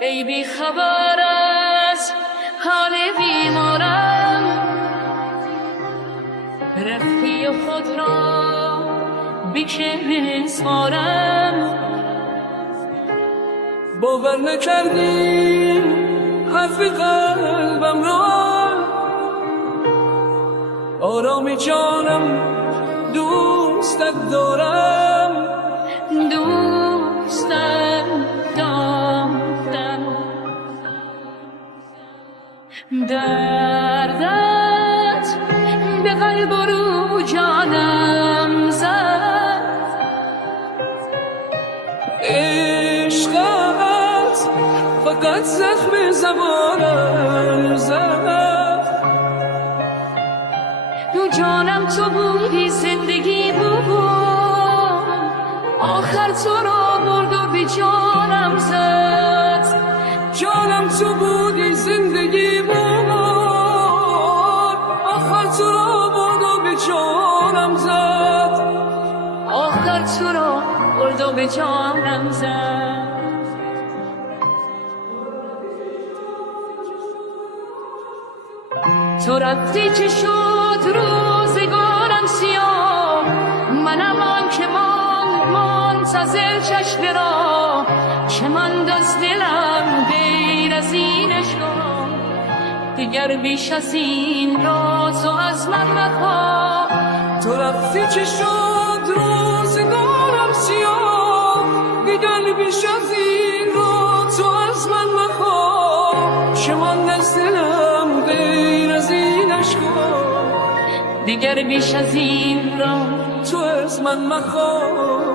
ای بی خبر از حال بیمارم، رفتی و خود را بیشه بسپارم. باور نکردی حرف قلبم را، آرامی جانم دوستت دارم. دوستم دارم، دردت به قلب و رو جانم زد. عشقت فقط زخم زبانم زد. دو جانم تو بودی، زندگی بود، آخر تو را برد و به جانم زد. جانم تو بودی، زندگی بود، آخر تو را برد و به جانم زد. آخر تو را برد و به جانم زد. تو رفتی چه شد روزگارم سیاه، منم آن که منتظر چشم را، چه ماند از دلم غیر از این عشقم. دیگر بیش از این را تو از من مخواه. تو رفتی چه شد روزگارم سیاه، دیگر بیش از این را تو از من مخواه. چه ماند از دلم غیر از این عشقم. دیگر بیش از این را تو از من مخواه.